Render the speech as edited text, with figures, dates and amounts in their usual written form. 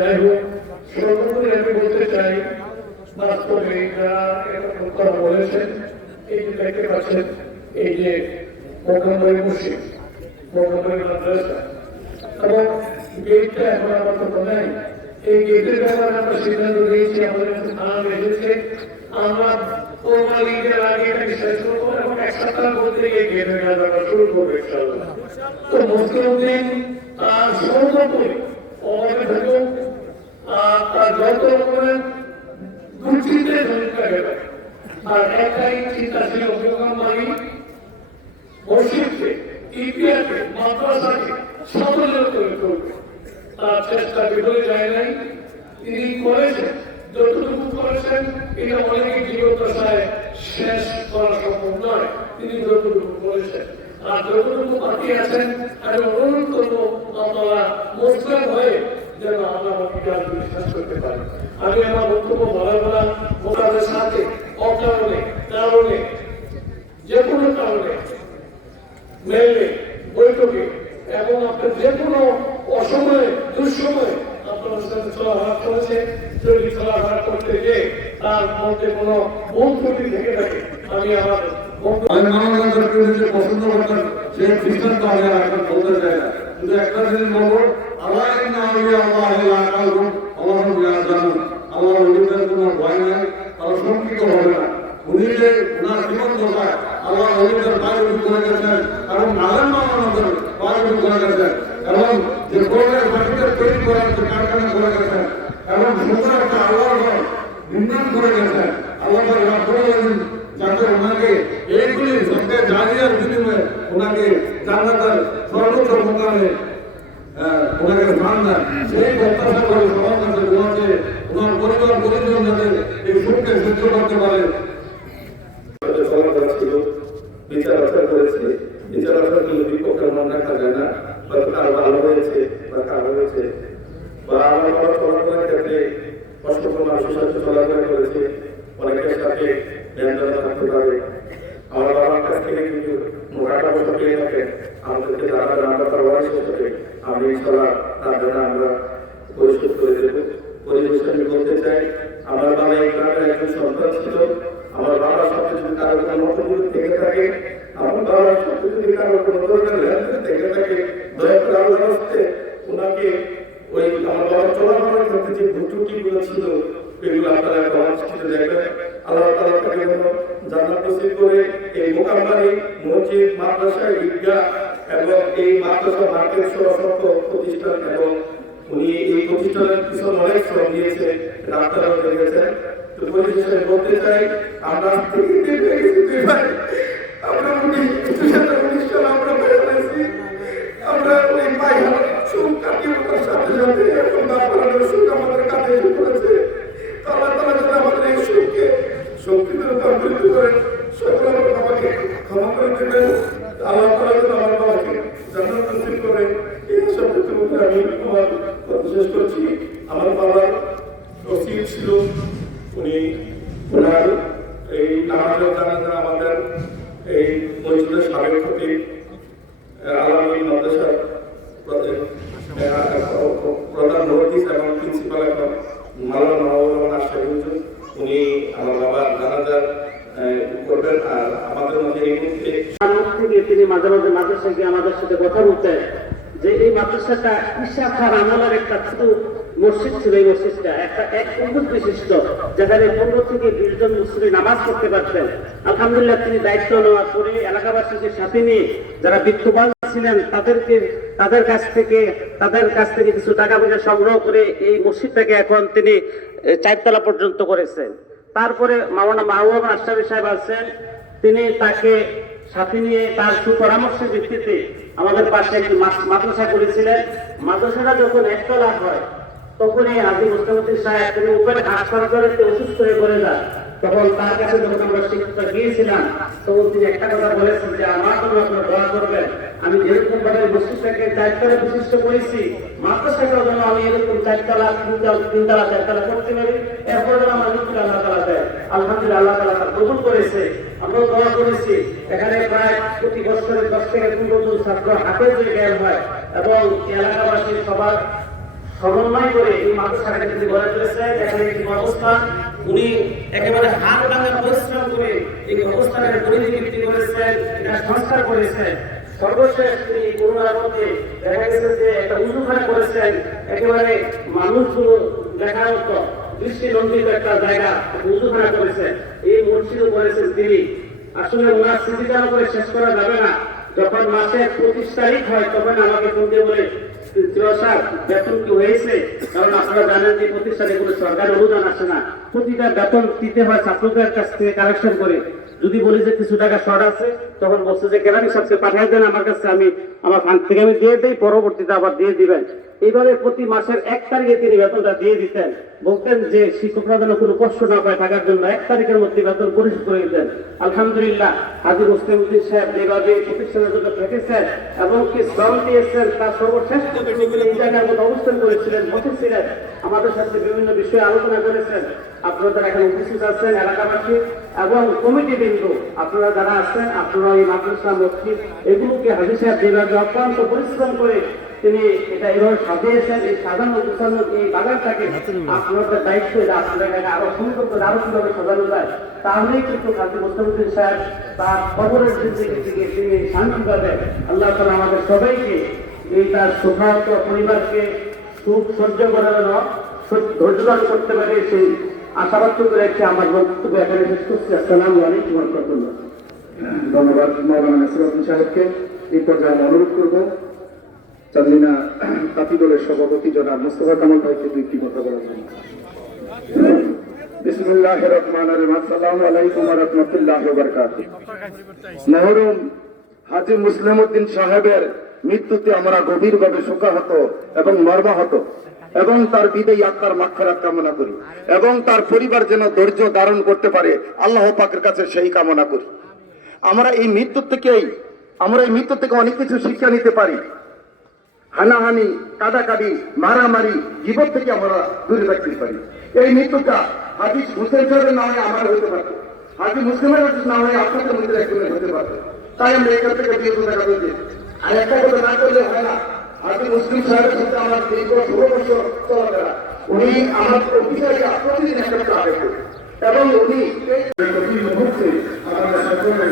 যাই হোক, সর্বোপরি আমি বলতে চাই, বাস্তবে যারা কথা বলেছেন, এই যে দেখতে পাচ্ছেন, এই যে মোকাম্মল মসজিদ, মোকাম্মল মাদ্রাসা এবং গেটটা এখন আমার কথা নাই। এই গেটের ব্যাপারে আমরা সিদ্ধান্ত নিয়েছি, আমাদের কাছে নাম এসেছে, আমরা কোরবান ঈদের আগে এটাকে শেষ করবো এবং এক সপ্তাহ মধ্যে এই গেটের কাজ আমরা শুরু করবো ইনশাআল্লাহ। তো মুসলিম সর্বোপরি আমাদের থাকুক তার যত রকমের দুশ্চিন্তে ধরিতে গেলে আর একটাই চিন্তা ছিল মোকাম্মলী মসজিদকে, ইতিহাসে, মাদ্রাসাকে সফল করে তুলবে। তার চেষ্টা বিফলে যায় নাই, তিনি করেছেন, যতটুকু করেছেন এটা অনেকে জীবদ্দশায় শেষ করা সম্ভব নয়, তিনি যতটুকু করেছেন। আর যতটুকু বাকি আছেন আমি অনুরোধ করবো আপনারা মুসলিম হয়ে যেন আমরা অঙ্গীকার বিশ্বাস করতে পারি। আমি আমার বক্তব্য বলা মোকাবের সাথে অকারণে কারণে যে কোনো কারণে মেলে বৈঠকে এবং আপনার যে কোনো অসময়ে দুঃসময়ে আপনার সাথে চলাফেরা করেছে, যদি চলাফেরা করতে গিয়ে তার মধ্যে কোনো ভুল ত্রুটি থেকে থাকে আমি আমার পছন্দ করতাম সে দৃষ্টান্ত আমি এখন বলতে চাই না। শুধু একটা জিনিস বলবো, আল্লাহ জানুন, আল্লাহ অলিদের কোনো ভয় নাই, তারা শঙ্কিত হবে না। উনি যে ওনার জীবন দশায় আল্লাহ অলিদের পায়ে করে গেছেন এবং নারায়ণ মামানন্দের পায়ে করে গেছেন এবং যে গোলের মাটিতে তৈরি করার যে কারখানা করে গেছেন এবং সুন্দর একটা আল্লাহ নির্মাণ করে গেছেন। আল্লাহ যাতে ওনাকে এইগুলি সঙ্গে জারিয়ার বিনিময়ে ওনাকে জান্নাতের সর্বোচ্চ মোকামে ওনাকে স্থান দেন, সেই প্রত্যাশা করে সবার কাছে দোয়াতে ওনার পরিবার পরিজন যাতে এই সুখকে সহ্য করতে পারে। বিচার আচার করেছে, বিচার আচার করলে বিপক্ষে মন রাখা যায় না, কার ভালো হয়েছে বা খারাপ হয়েছে বা আমার বাবা চলাফেরার ক্ষেত্রে অষ্টম মানুষের সাথে চলাফেরা করেছে, অনেকের সাথে লেনদেন থাকতে পারে। আমার বাবার কাছ থেকে কিন্তু টাকা পয়সা পেয়ে থাকেন, আমাদেরকে জানাবেন, আমরা তার ওয়ারিশের সাথে আমি ইনশাআল্লাহ তার জন্য আমরা পরিশোধ করে দেব। পরিবেশ আমি বলতে চাই, আমার বাবা এই গ্রামের একজন সন্তান ছিল। আমার বাবার সাথে যদি কারো কোনো মতবিরোধ থেকে থাকে, আমার বাবার সাথে যদি কারো কোনো দরকার থেকে থাকে, দয়া করে আল্লাহর রাস্তায় ওনাকে ওই আমার বাবার চলাফেরার ক্ষেত্রে যে ভুল ছিল এগুলো আপনারা কমাচ্ছিতে দেখবেন। আল্লাহ তাআলা তাকে জান্নাত নসিব করে এই মোকাম্মলী মসজিদ, মাদ্রাসা, ঈদগাহ এবং এই মাদ্রাসা মার্কেট সহ অসংখ্য প্রতিষ্ঠান এবং উনি এই প্রতিষ্ঠানের পিছনে অনেক শ্রম দিয়েছে, ডাক্তারও দেখেছেন। তো পরিশেষে বলতে চাই, আমরা আমরা 19 সালে আমরা পেয়েছি, আমরা ওই পায়খানা সুখ কাটিয়ে ওঠার সাথে সাথে এখন বাপার সুখ আমাদের কাছে এসে পড়েছে। আল্লাহ তাআলা যেন আমাদের এই সুখকে শক্তিতে রূপান্তরিত করেন, সকল আমার বাবাকে ক্ষমা করে দেবেন। আল্লাহ তাআলা যেন আমার বাবাকে জান্নাত নসিব করেন, এই আশা করতে করতে আমি আমার কথা শেষ করছি। আমার বাবার নসিব ছিল উনি ওনার এই নামাজের জানাজা আমাদের এই মসজিদের সাবেক খতিব আলামী মাদ্রাসার প্রধান মুহাদ্দিস এবং প্রিন্সিপাল এখন মাওলানা মাওলানা আশরাফ হুজুর, উনি আমার বাবার জানাজা করবেন। আর আমাদের মধ্যে এই মুহূর্তে তিনি মাঝে মাঝে মাদ্রাসায় গিয়ে আমাদের সাথে কথা বলতেন যে এই মাদ্রাসাটা ঈশা খান আমলের একটা ছোট মসজিদ ছিল। এই মসজিদটা এক গম্বুজ বিশিষ্ট, যেখানে 15 থেকে 20 জন মুসলিম নামাজ পড়তে পারতেন। আলহামদুলিল্লাহ তিনি দায়িত্ব নেওয়ার পরে এলাকাবাসীকে সাথে নিয়ে যারা বিত্তবান ছিলেন তাদের কাছ থেকে কিছু টাকা পয়সা সংগ্রহ করে এই মসজিদটাকে এখন তিনি 4 তলা পর্যন্ত করেছেন। তারপরে মাওলানা মাহবুব আশরাফি সাহেব আছেন, তিনি তাকে সাথে নিয়ে তার সুপরামর্শের ভিত্তিতে আমাদের পাশে একটি মাদ্রাসা করেছিলেন। মাদ্রাসাটা যখন 1 তলা হয় তখনই হাজী মুস্তাফিজ সাহেব তিনি উপরে হাসপাতালে অসুস্থ হয়ে পড়ে যান। তখন তার কাছে যখন আমরা শিক্ষকতা গিয়েছিলাম তখন তিনি একটা কথা বলেছেন যে আমার জন্য আপনারা দোয়া করবেন, আমি যেরকম ভাবে মসজিদটাকে 4 তলা বিশিষ্ট করেছি, মাদ্রাসাটাও যেন আমি এরকম 4 তলা 3 তলা 4 তলা করতে পারি। এরপরে যেন আমার মৃত্যু আল্লাহ তাআলা দেয়। আলহামদুলিল্লাহ আল্লাহ তাআলা তা কবুল করেছে। আমরাও দোয়া করেছি। এখানে প্রায় প্রতি বছরে 10 থেকে 15 জন ছাত্র হাফেজ হয়ে জ্ঞান হয় এবং এলাকাবাসী সবার সমন্বয় করে এই মাদ্রাসাটাকে তিনি গড়ে তুলেছেন। এখানে একটি অবস্থান উনি একেবারে হাড় ভাঙা পরিশ্রম করে এই অবস্থানের পরিবৃত্তি করেছেন, এটা সংস্কার করেছেন। সর্বশেষ তিনি করোনার মধ্যে দেখা গেছে যে একটা উজুখানা করেছেন, একেবারে মানুষগুলো দেখা হতো দৃষ্টিনন্দিত একটা জায়গা, উজুখানা করেছেন, এই মসজিদও করেছেন তিনি। আসলে ওনার স্মৃতিচারণ করে শেষ করা যাবে না। যখন মাসের 25 তারিখ হয় তখন আমাকে ফোন দিয়ে বলে, স্যার বেতন কি হয়েছে? কারণ আপনারা জানেন যে প্রতিষ্ঠানে কোনো সরকারি অনুদান আসে না, প্রতিটা বেতন দিতে হয় ছাত্রদের কাছ থেকে কালেকশন করে। যদি বলি যে কিছু টাকা শর্ট আছে, তখন বলছে যে কেরানি সাহেবকে পাঠিয়ে দেন আমার কাছে, আমি আমার ফান্ড থেকে আমি দিয়ে দিই, পরবর্তীতে আবার দিয়ে দিবেন। এইভাবে প্রতি মাসের 1 তারিখে তিনি বেতনটা দিয়ে দিতেন। বলতেন যে শিক্ষকরা যেন কোনো কষ্ট না পায় টাকার জন্য, 1 তারিখের মধ্যে বেতন পরিশোধ করে দিতেন। আলহামদুলিল্লাহ হাজী মুসলিম উদ্দিন সাহেব যেভাবে প্রতিষ্ঠানের জন্য থেকেছেন এবং কি শ্রম দিয়েছেন, তার সর্বশেষ এই জায়গার মধ্যে অবস্থান করেছিলেন, বসেছিলেন, আমাদের সাথে বিভিন্ন বিষয়ে আলোচনা করেছেন। আপনারা এখানে উপস্থিত আছেন এলাকাবাসী এবং কমিটি বিন্দু, আপনারা যারা আছেন, আপনারা এই মাদ্রাসা মসজিদ এগুলোকে হাজী সাহেব যেভাবে অক্লান্ত পরিশ্রম করে তিনি এটা এভাবে সাজিয়েছেন, এই সাজানো গুছানো এই বাগানটাকে আপনাদের দায়িত্ব যে আপনাদের এখানে আরো সুন্দর করে আরো কিভাবে সাজানো যায়, তাহলেই কিন্তু হাজী মুস্তাফিজুদ্দিন সাহেব তার খবরের জিন্দগি থেকে তিনি শান্তি পাবেন। আল্লাহ তাআলা আমাদের সবাইকে এই তার সুখাহত পরিবারকে সুখ সহ্য করার জন্য ধৈর্য ধারণ করতে পারে সেই আশাবাদ করে রেখে আমার বক্তব্য এখানে শেষ করছি। আসসালামু আলাইকুম ওয়া রাহমাতুল্লাহ। ধন্যবাদ মাওলানা নাসিরউদ্দিন সাহেবকে। এই পর্যায়ে আমি অনুরোধ করব চান্দিনা কাতি দলের সভাপতি জনাব মোস্তফা কামাল ভাইকে দুইটি কথা বলার জন্য। বিসমিল্লাহির রহমানির রহিম। আসসালামু আলাইকুম ওয়া রাহমাতুল্লাহি ওয়া বারাকাতুহু। মহরম হাজী মুসলিমউদ্দিন সাহেবের মৃত্যুতে আমরা গভীরভাবে শোকাহত এবং মর্মাহত এবং তার বিদায়ী আত্মার মাগফিরাত কামনা করি এবং তার পরিবার যেন ধৈর্য ধারণ করতে পারে আল্লাহ পাকের কাছে সেই কামনা করি। আমরা এই মৃত্যু থেকে অনেক কিছু শিক্ষা নিতে পারি। হানাহানি, কাদাকাদি, মারামারি, জীবন থেকে আমরা দূরে থাকতে পারি। এই মৃত্যুটা হাজী মুসলিম সাহেবের না হয়ে আমার হতে পারত, হাজী মুসলিমের না হয়ে আপনাদের মধ্যে একজনের হতে পারত। তাই আমরা এখান থেকে বিরত থাকা উচিত। আর একটা কথা না করলে হয় না, হাজী মুসলিম সাহেবের সাথে আমার দীর্ঘ 16 বছর চলাফেরা। উনি আমার অফিসারিয়া প্রতিদিন একটা ক্লাবে এবং উনি এই মুহূর্তে আমাদের সকলের